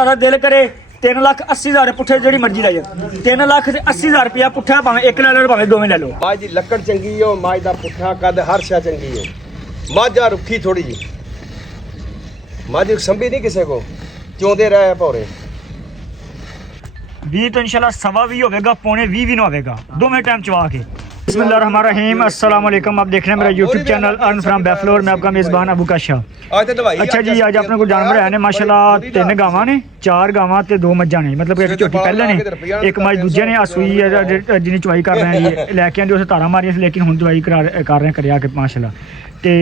सारा दिल करे 3,80,000 पुट्ठे जी मर्जी ले जाओ 3,80,000 रुपया पुट्ठा भावे एक ले लो भावे दो में ले लो। माँ जी लकड़ चंगी हो माँ का पुट्ठा कद हर शा चंगी हो माँ रुखी थोड़ी जी माँ जी संभी नहीं किसी को चौंदे रहे भौरे 20 तो इंशाल्लाह सवा भी होगा पौने 20 भी ना होगा दो में टाइम चवा के। बिस्मिल्लाहिर्रहमानिर्रहीम अस्सलाम वालेकुम। आप देख रहे हैं मेरा यूट्यूब चैनल अर्न फ्रॉम बैफलोर। मैं आपका मेज़बान अबू का शाह। अच्छा जी आज अपने को जानवर है ने माशाल्लाह 3 गावां ने 4 गावां ते 2 मज्जां ने मतलब एक झोटी पहले ने एक मज दूजे ने आसुई जिन्नी चवाई कर रहे हैं ये लैके आंदे उसे तारा मारियां लेकिन हुण चवाई कर रहे हैं करिया के माशाल्लाह ते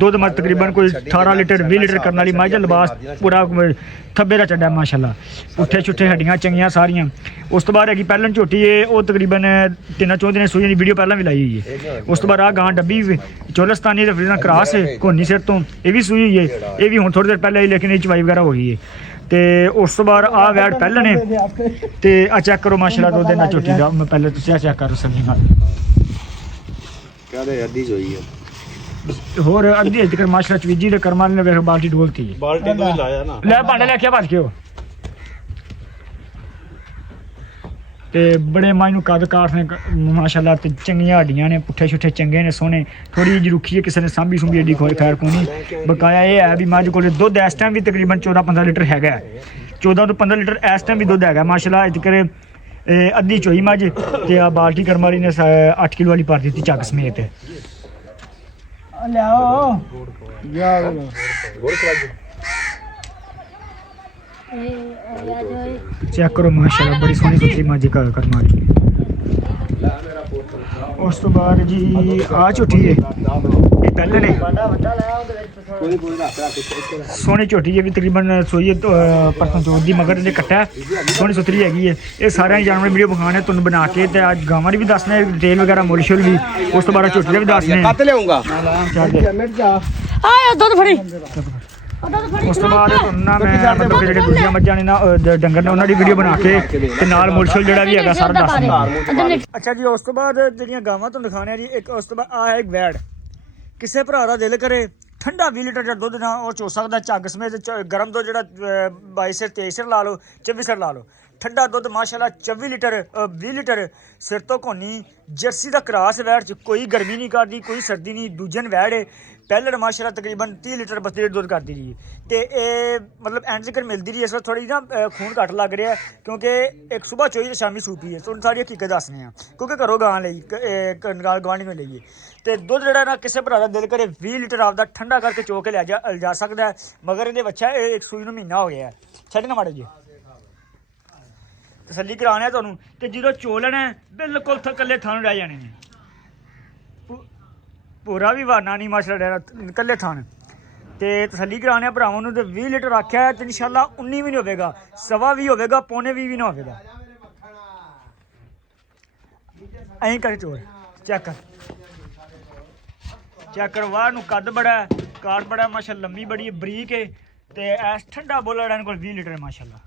दुध मत तकरीबन कोई 18 लीटर 20 लीटर करने वाली मज लिबास पूरा थब्बे का चढ़ा माशाल्लाह पुट्ठे छुट्ठे हड्डियां चंगियां सारियां। उस तो बाद हैगी पैलन झोटी है वो तकरीबन 3-4 दिन सूई दी वीडियो पहले भी लाई हुई है। उस तो बाद आ गां डब्बी चोलस्तानी ते फ्रीजन क्रॉस घोनी सिर तो ये भी सूई हुई है ये भी हुण थोड़ी देर पहले लेकिन ये चवाई वगैरह हो गई है। तो उस तो बाद आ वैड पहले ने तो आ चेक करो माशाल्लाह दो दिन झोटी का मैं पहले तुम चेक करो सभी होर अद्धी अज तक माशाल्लाह चवीजी दे करमां ने वेख बाल्टी ढोलती है बाल्टी तो लाया ना ले भांडे लेके भज के ते बड़े मायनू कद काठ ने माशाल्लाह ते चंगियां हड्डियां ने पुट्ठे छुट्ठे चंगे ने सोहने थोड़ी जी रुखी है किसी ने सांभी सूंभी एडी कोई खैर कोई नहीं। बकाया ये है भी मज को दुध इस टाइम भी तकरीबन 14-15 लीटर है 14 तो 15 लीटर इस टाइम भी दुध है माशाल्लाह अज तक अद्धी चोई मज ते आ बाल्टी करमारी ने 8 किलो वाली भर दी चक समेत चेक करो माशाल्लाह बड़ी सोहनी सुथरी मज करमारी। उस तो बाद जी आ झोटी है ये पहले ने सोहनी झोटी है भी तकरीबन सोई परसों चौथ दी मगर ये कट्टा सोहनी सुथरी हैगी है। ये सारे जानवर वीडियो बखाने तुम बना के ते आज गावां भी दसने डिटेल वगैरह मुल शुल भी उस तो बाद झोटी भी दसने दुध फड़ी उस तो बाद ना मैं मतलब कि जो दूसरी मज्जां ने ना डंगर ने उन्होंने वीडियो बना के नाल मुलशल जोड़ा भी है सारा दस। अच्छा जी उस तो बाद जो गावां तुम दिखाने जी एक उस तो बाद आ है वैड़ किसी भरा का दिल करे ठंडा 20 लीटर जो दुध ना वो चो सकता झग समेत गर्म दुध जो 22 सिर 23 सिर ला लो 24 सिर ला लो ठंडा दुध माशाल्लाह 24 लीटर 20 लीटर सिर तो घोनी जर्सी का क्रॉस वैड़ च कोई गर्मी नहीं करती कोई सर्दी नहीं दूजन वैड़ है पहले माशाल्लाह तकरीबन 30 लीटर 32 लीटर दुध करती रही तो ये मतलब एंड तक मिलती रही इस वक्त थोड़ी ना खून घट लग रहा है क्योंकि एक सुबह चोई तो शामी सूपी है तो सारी हकीकत दसने क्योंकि घरों गां गवांढियों लईए तो दुध जो ना किसी भरा का दिल करे 20 लीटर आपका ठंडा करके चो के जा सकता है मगर ये बच्चा एक सूई में महीना हो गया है छड़ना माड़े जी तसली कराने तुहानूं ते जो चोलना बिल्कुल कल्ले थान रह जाने पूरा भी वारना नहीं माशाल्लाह कल्ले थान ते तसली कराने भरावां नूं ते 20 लीटर आख्या है तो इंशाल्लाह 19 भी नहीं होगा सवा भी होगा पौने 20 भी ना होगा अं कर चोर चेक कर वाह नूं कद बड़ा है कार बड़ा माशाल्लाह लंबी बड़ी बरीक है तो ऐस ठंडा बोला इन्हां कोल 20 लीटर है माशाल्लाह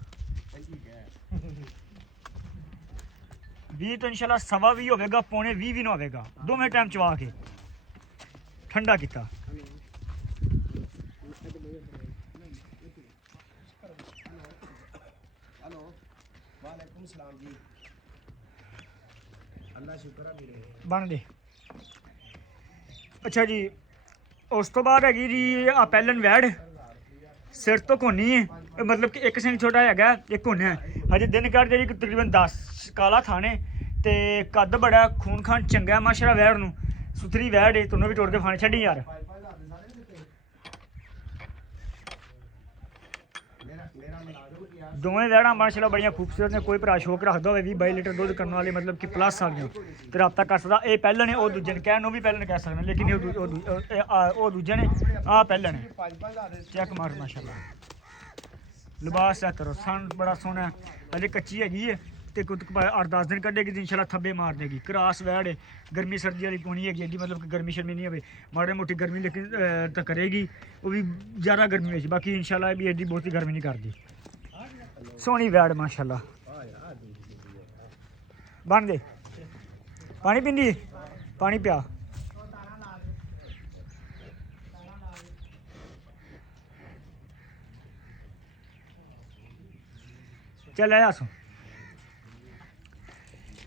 20 तो इंशाल्लाह सवा भी होगा पौने 20 भी ना होगा दो में टाइम चवा के ठंडा किया। बन दे अच्छा जी उस तो बाद हैगी जी आ पैलन वैड़ सिर तो घोनी है मतलब कि एक सिंह छोटा है एक घोना है हजे दिन काट जी तकरीबन 10 काला थाने ते कद बड़ा खून खान चंगा माशाल्लाह वैड़ नूं सुथरी वैड़ है तुहानूं भी तोड़ के खाने छड्डी यार दोवें वैड़ा माशाल्लाह बड़ियां खूबसूरत ने कोई भरा शौक रखता हो 20-22 लीटर दुध करने वाले मतलब कि प्लस वालियां तो रब्ता कर सकता ये पैहले ने वो दूजे ने कहने भी पैहले कह सकते लेकिन वो दूजे ने आ पैहले ने चेक मार माशाल्लाह लिबास चेक करो सन बड़ा सोहना अजे कच्ची हैगी है तो 8-10 दिन कढ़ेगी तो इंशाल्लाह थब्बे मार देगी क्रॉस वैड़ गर्मी सर्दी वाली पौनी हैगी एडी मतलब कि गर्मी शर्मी नहीं हो माड़ी मोटी गर्मी लेकिन तो करेगी वो भी ज़्यादा गर्मी में बाकी इंशाल्लाह भी एडी बहुत ही गर्मी नहीं करती सोहनी वैड़ माशाल्लाह बन दे पानी पींदी पानी पिया ਚੱਲ ਲੈ ਆਸੋ।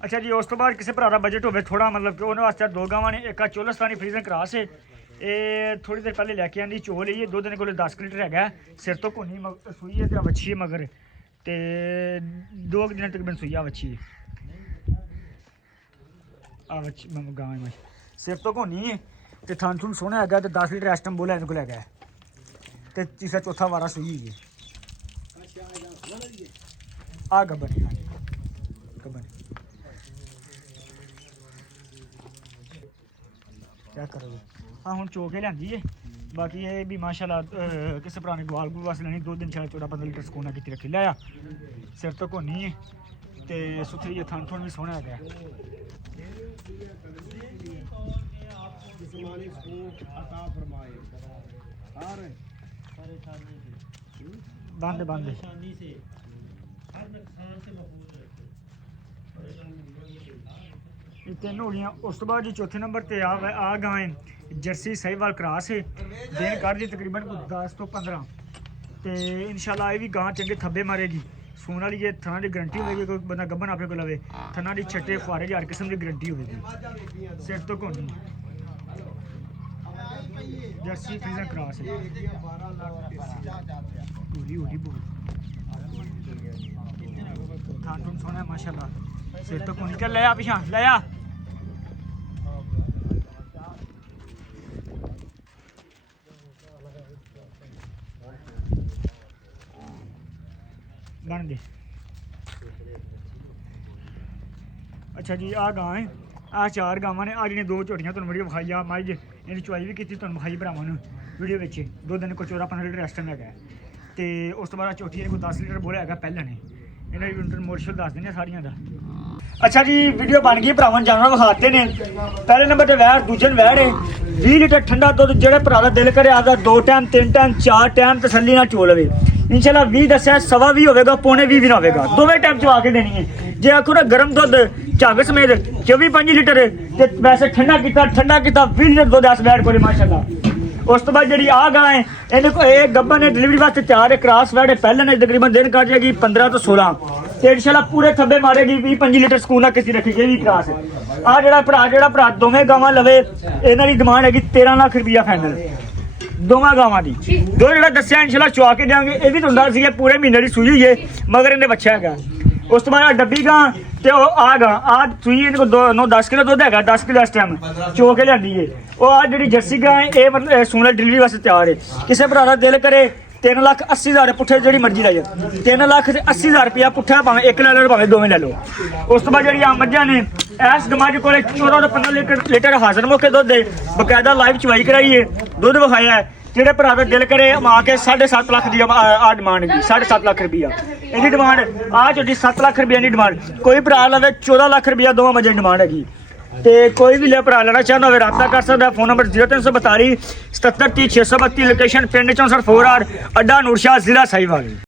ਅੱਛਾ ਜੀ, ਉਸ ਤੋਂ ਬਾਅਦ ਕਿਸੇ ਭਰਾ ਦਾ ਬਜਟ ਹੋਵੇ ਥੋੜਾ, ਮਤਲਬ ਕਿ ਉਹਨਾਂ ਵਾਸਤੇ ਦੋ ਗਾਵਾਂ ਨੇ, ਇੱਕ ਆ ਚੋਲਸਤਾਨੀ ਫਰੀਜ਼ਨ ਕਰਾਸ ਹੈ, ਇਹ ਥੋੜੀ ਦੇਰ ਪਹਿਲੇ ਲੈ ਕੇ ਆਂਦੀ, ਚੋਲ ਹੀ ਦੁੱਧ ਦੇ ਕੋਲ 10 ਲੀਟਰ ਹੈਗਾ, ਸਿਰ ਤੋਂ ਘੁੰਨੀ ਸੂਈ ਹੈ ਤੇ ਵੱਛੀ ਹੈ ਮਗਰ, ਤੇ 2 ਦਿਨਾਂ ਤਕਰੀਬਨ ਸੂਈ ਆ ਵੱਛੀ ਆ ਵੱਛੀ ਗਾਂ ਹੈ, ਸਿਰ ਤੋਂ ਘੁੰਨੀ ਹੈ ਤੇ ਥਣ ਥੁਣ ਸੋਹਣਾ ਹੈਗਾ, ਤੇ 10 ਲੀਟਰ ਐਸਟਮ ਬੋਲਾ ਇਹਦੇ ਕੋਲ ਹੈਗਾ, ਤੇ ਤੀਸਰਾ ਚੌਥਾ ਵਾਰਾ ਸੂਈ ਹੈ ਆ ਗੱਬਨ ਗੱਬਨ ਚੈੱਕ ਕਰੋ। ਹਾਂ ਹੁਣ ਚੋ ਕੇ ਲਿਆਂਦੀ ਏ, ਬਾਕੀ ਇਹ ਵੀ ਮਾਸ਼ਾਅੱਲਾ ਕਿਸੇ ਭਰਾ ਨੇ ਗਵਾਲ ਗੂ ਵਾਸਤੇ ਲੈਣੀ, 2 ਦਿਨ 14-15 ਲੀਟਰ ਸਕੂਨਾ ਕੀਤੀ ਰੱਖੀ ਲਿਆ, ਸਿਰ ਤੋਂ ਘੋਨੀ ਏ ਤੇ ਸੁਥਰੀ ਥਣ ਥਣ ਵੀ ਸੋਹਣਾ ਹੈਗਾ। ਬੰਦ ਬੰਦ ਇਹ ਤਿੰਨ ਹੋ ਗਈਆਂ। ਉਸ ਤੋਂ ਬਾਅਦ ਜੀ ਚੌਥੇ ਨੰਬਰ ਤੇ ਆ ਗਾਂ ਹੈ ਜਰਸੀ ਸਾਹੀਵਾਲ ਕਰਾਸ ਹੈ, ਦਿਨ ਕੱਢ ਦੀ ਤਕਰੀਬਨ 10 ਤੋਂ 15 ਤੇ ਇਨਸ਼ਾਅੱਲਾ ਇਹ ਵੀ ਗਾਂ ਚੰਗੇ ਥੱਬੇ ਮਾਰੇਗੀ। ਸੂਣ ਵਾਲੀ ਜੇ ਥਣਾ ਦੀ ਗਰੰਟੀ ਹੋਵੇਗੀ, ਕੋਈ ਬੰਦਾ ਗੱਭਣ ਆਪਣੇ ਕੋਲ ਲਵੇ, ਥਣਾ ਦੀ ਛੱਟੇ ਫੁਆਰੇ ਹਰ ਕਿਸਮ ਦੀ ਗਰੰਟੀ ਹੋਵੇਗੀ। ਸਿਰ ਤੋਂ ਘੋਣੀ ਜਰਸੀ ਫਰੀਜ਼ਨ ਕਰਾਸ ਹੈ, ਹੋਲੀ ਹੋਲੀ ਬੋਲ ਥਾਂ ਤੋਂ ਸੋਹਣਾ ਮਾਸ਼ਾਅੱਲਾ, ਸਿਰ ਤੋਂ ਘੋਣੀ। ਚੱਲ ਲੈ ਆ ਪਿਛਾਂ ਲੈ ਆ। बन गए। अच्छा जी आ गां है, आ 4 गावां ने, आ जी 2 झोटियां तुहानूं वीडियो विखाई आ मज इहदी चुआई भी की तुहानूं विखाई भरावां नूं वीडियो विच, 2 दिन को 14-15 लीटर रेस्टन हैगा, ते उस तो बाद झोटी को 10 लीटर बोला हैगा पहले ने, इन्हां दी मोरशल दस दिंदे सारियां दा। अच्छा जी वीडियो बन गई, भरावां जानवर विखाते ने। पहले नंबर ते वैड़, दूजे वैड़ है 20 लीटर ठंडा दुध, जेहड़े भरा दा दिल करे आपदा 2 टाइम 3 टाइम 4 टाइम तसल्ली नाल चो लवे। इंशाल्लाह 20 दस्या 1.25 होगा, पौने 20 भी ना होगा, दोवें टाइम चवा के देनी है। जे आखो ना गर्म दुध झंग समेत 24-25 लीटर ते वैसे ठंडा किता 20 लीटर दुध इस वैड़ कोल माशाल्लाह। उस तो बाद जी आ गां है, इन्हें को एक गब्बन ने डिलीवरी वास्ते तैयार है, क्रॉस वैड़ है, पहले ने तकरीबन दिन कट जाएगी 15 तो 16 ते इंशाल्लाह पूरे थब्बे मारेगी। 20-25 लीटर सकून किसी रखी भी क्रॉस। आ जेड़ा भरा दोवें गावां लवे, इन्हां दी डिमांड हैगी 13 लाख रुपया फाइनल दोवां गावां दी। दो जेड़ा दस्सिया इंशाल्लाह चुआ के देंगे, ये भी तुहानूं दस दिए पूरे महीने की सूई हुई है, मगर इन्हें बच्चा हैगा। उस तो बाद डब्बी गां ते आ गां आ सूई इहदे कोल 9-10 किलो दुध हैगा, 10 किलो इस टाइम चो के लिआंदी है। वो आ जिहड़ी जर्सी गां है ये मतलब सूने डिलीवरी वास्ते तैयार है। किसी भरा दा दिल करे 3,80,000 पुट्ठे जी मर्जी लै जाओ, 3,80,000 रुपया पुट्ठा भावें एक ले लो भावें दोवें ले लो। उस तो बाद जी आ मझां ने इस गमां को 14 तो 15 लीटर हाजिर मौके दुध है, बकायदा लाइव चवाई कराई है, दुध विखाया है। जेडे भरा दा दिल करे आ के 7.5 लाख की आ डिमांड है, 7.5 लाख रुपया इहदी डिमांड। आ छोटी 7 लाख रुपया की डिमांड, कोई भरा लवे 14 लाख रुपया दोवां मजे डिमांड हैगी। ते कोई भी ले भरा लेना चाहता हो रब्ता कर सकता है। फोन नंबर 0342 77 30 632, लोकेशन पिंड 64 अड्डा नूरशाह जिला साहिवाल।